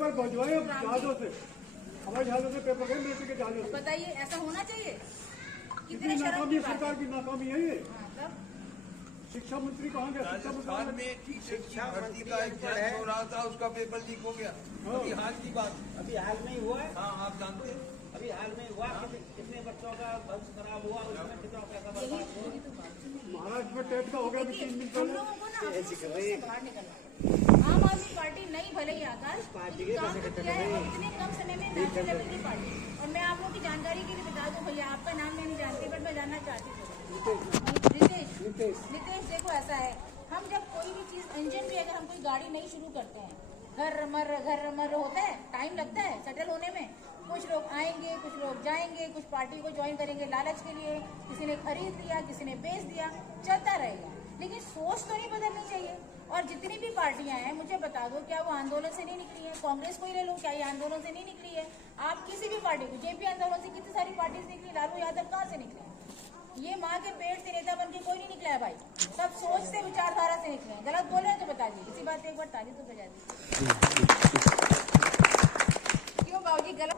Paper भिजवाए जहाजों से, हवाई जहाजों से पेपर गए मिलिट्री के जहाजों से। बताइए ऐसा होना चाहिए? कितनी नाकामी सरकार की नाकामी है ये। तब शिक्षा मंत्री कहाँ गया? राजस्थान में शिक्षा भर्ती का एग्जाम हो रहा था, उसका पेपर लीक हो गया। अभी हाल की बात, अभी हाल में ही हुआ है। हाँ आप जानते हैं, अभी हाल में हुआ कितने बच्चों का भविष्य खराब हुआ, उसमें कितना पैसा बर्बाद हुआ। महाराष्ट्र में टेट का हो गया अभी 3 दिन हम पहले। लोगों को ना अपनी सोच से बाहर निकलना है। आम आदमी पार्टी नहीं भले ही आकाश काम तो किया है और इतने कम समय में नेशनल लेवल की पार्टी। और मैं आप लोगों की जानकारी के लिए बता दूं भैया, आपका नाम मैं नहीं जानती बट मैं जानना चाहती हूँ। नितेश देखो ऐसा है, हम जब कोई भी चीज इंजन भी अगर हम कोई गाड़ी नहीं शुरू करते हैं, घर मर होता है, टाइम लगता है सेटल होने में। कुछ लोग आएंगे, कुछ लोग जाएंगे, कुछ पार्टी को ज्वाइन करेंगे लालच के लिए, किसी ने खरीद लिया, किसी ने बेच दिया, चलता रहेगा। लेकिन सोच तो नहीं बदलनी चाहिए। और जितनी भी पार्टियां हैं मुझे बता दो, क्या वो आंदोलन से नहीं निकली है? कांग्रेस को ही ले लो, क्या ये आंदोलन से नहीं निकली है? आप किसी भी पार्टी को, जेपी आंदोलन से कितनी सारी पार्टी से निकली, लालू यादव कहाँ से निकले? ये माँ के पेट से नेता बन के कोई नहीं निकला है भाई, सब सोच से विचारधारा से निकले हैं। गलत बोले हैं तो बता दीजिए, इसी बात पे एक बार ताली तो बजा दीजिए। क्यों बाबूजी गलत?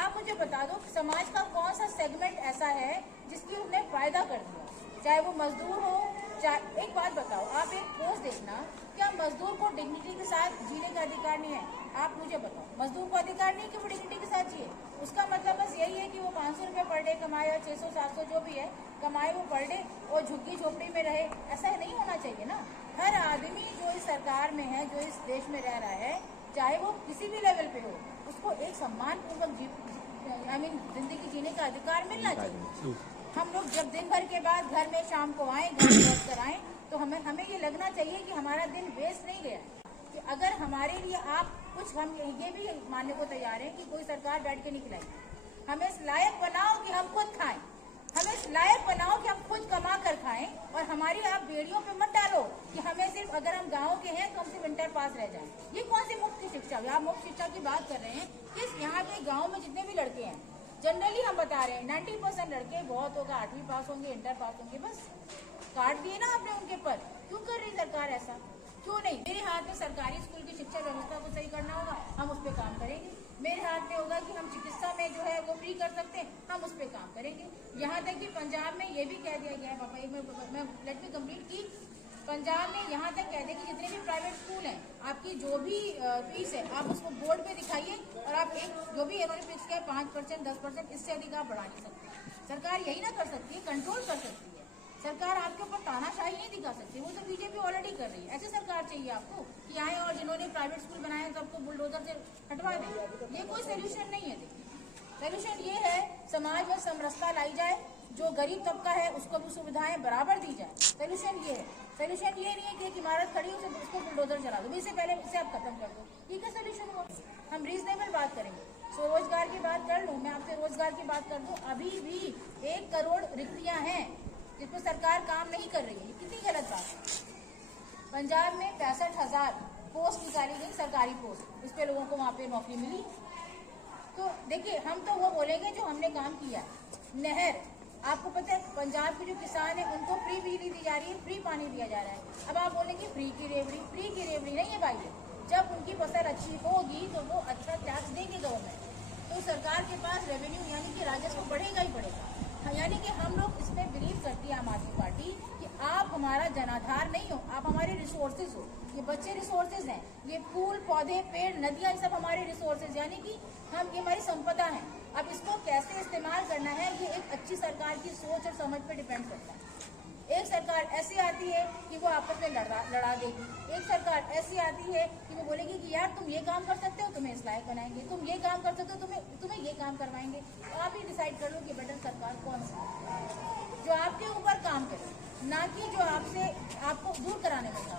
आप मुझे बता दो समाज का कौन सा सेगमेंट ऐसा है जिसकी उसने फायदा कर दिया, चाहे वो मजदूर हो, चाहे एक बात बताओ, आप एक पोस्ट देखना, क्या मजदूर को डिग्निटी के साथ जीने का अधिकार नहीं है? आप मुझे बताओ, मजदूर को अधिकार नहीं कि वो डिग्निटी के साथ जिए? उसका मतलब बस यही है कि वो 500 रुपये पर डे कमाए और 600-700 जो भी है कमाए वो पर डे और झुग्गी झोपड़ी में रहे। ऐसा नहीं होना चाहिए ना। हर आदमी जो इस सरकार में है, जो इस देश में रह रहा है, चाहे वो किसी भी लेवल पे हो, उसको एक सम्मानपूर्वक जिंदगी जीने का अधिकार मिलना चाहिए। हम लोग जब दिन भर के बाद घर में शाम को आए, घर लौट कर आए, तो हमें ये लगना चाहिए कि हमारा दिन वेस्ट नहीं गया। कि अगर हमारे लिए आप कुछ, हम ये भी मानने को तैयार हैं कि कोई सरकार बैठ के नहीं खिलाएगी। हमें इस लायक बनाओ कि हम खुद खाएं, हमें इस लायक बनाओ कि हम खुद कमा कर खाएं। और हमारी आप बेड़ियों पे मत डालो कि हमें सिर्फ, अगर हम गाँव के हैं तो हम सिर्फ इंटर पास रह जाएं। ये कौन सी मुफ्त की शिक्षा? आप मुफ्त शिक्षा की बात कर रहे हैं कि यहाँ पे गाँव में जितने भी लड़के हैं, जनरली हम बता रहे हैं 90% लड़के बहुत होगा 8वीं पास होंगे, इंटर पास होंगे, बस काट दिए ना आपने उनके पर। क्यों कर रही सरकार ऐसा? क्यों नहीं? मेरे हाथ में सरकारी स्कूल की शिक्षा व्यवस्था को सही करना होगा, हम उस पर काम करेंगे। मेरे हाथ में होगा कि हम चिकित्सा में जो है वो फ्री कर सकते हैं, हम उस पर काम करेंगे। यहाँ तक कि पंजाब में ये भी कह दिया गया है, पापा मैं लेट मी कंप्लीट की, पंजाब में यहाँ तक कह दे कि जितने भी प्राइवेट स्कूल हैं, आपकी जो भी फीस है आप उसको बोर्ड पे दिखाइए और आप एक जो भी इन्होंने फिक्स किया 5%, 10%, इससे अधिक आप बढ़ा नहीं सकते। सरकार यही ना कर सकती है, कंट्रोल कर सकती है। सरकार आपके ऊपर तानाशाही नहीं दिखा सकती, वो तो बीजेपी ऑलरेडी कर रही है। ऐसी सरकार चाहिए आपको कि आए और जिन्होंने प्राइवेट स्कूल बनाए हैं सबको बुलडोजर से हटवा दें। ये कोई सोल्यूशन नहीं है। देखिए सोल्यूशन ये है, समाज में समरसता लाई जाए, जो गरीब तबका है उसको भी सुविधाएं बराबर दी जाए। सोल्यूशन ये है। सोल्यूशन ये नहीं है कि एक इमारत खड़ी हो उसको बुलडोजर चला दो, इससे पहले इसे आप खत्म कर दो। ठीक है, सोल्यूशन हुआ। हम रीजनेबल बात करेंगे, स्वरोजगार की बात कर लूँ मैं आपसे, रोजगार की बात कर दूँ। अभी भी 1 करोड़ रिक्तियां हैं जिस पर सरकार काम नहीं कर रही है। कितनी गलत बात है। पंजाब में 65,000 पोस्ट निकाली गई, सरकारी पोस्ट, इस पे लोगों को वहाँ पे नौकरी मिली। तो देखिए, हम तो वो बोलेंगे जो हमने काम किया। नहर, आपको पता है पंजाब के जो किसान है उनको फ्री बिजली दी जा रही है, फ्री पानी दिया जा रहा है। अब आप बोलेंगे फ्री की रेवड़ी नहीं है भाई। जब उनकी फसल अच्छी होगी तो वो अच्छा टैक्स देंगे गवर्नमेंट, तो सरकार के पास रेवेन्यू यानी कि राजस्व बढ़ेगा ही बढ़ेगा। यानी कि हम लोग इसमें बिलीव करती है आम आदमी पार्टी कि आप हमारा जनाधार नहीं हो, आप हमारे रिसोर्सेज हो। ये बच्चे रिसोर्सेज हैं, ये फूल पौधे पेड़ नदियाँ, ये सब हमारे रिसोर्सेज, यानी कि ये हमारी संपदा है। अब इसको कैसे इस्तेमाल करना है ये एक अच्छी सरकार की सोच और समझ पर डिपेंड करता है। एक सरकार ऐसी आती है कि वो आपस में लड़ा देगी, एक सरकार ऐसी आती है कि वो बोलेगी कि यार तुम ये काम कर सकते हो, तुम्हें इस लायक बनाएंगे, तुम ये काम कर सकते हो, तुम्हें ये काम करवाएंगे। तो आप ही डिसाइड कर लो कि बेटर सरकार कौन सी है, जो आपके ऊपर काम करे, ना कि जो आपको दूर कराने में काम।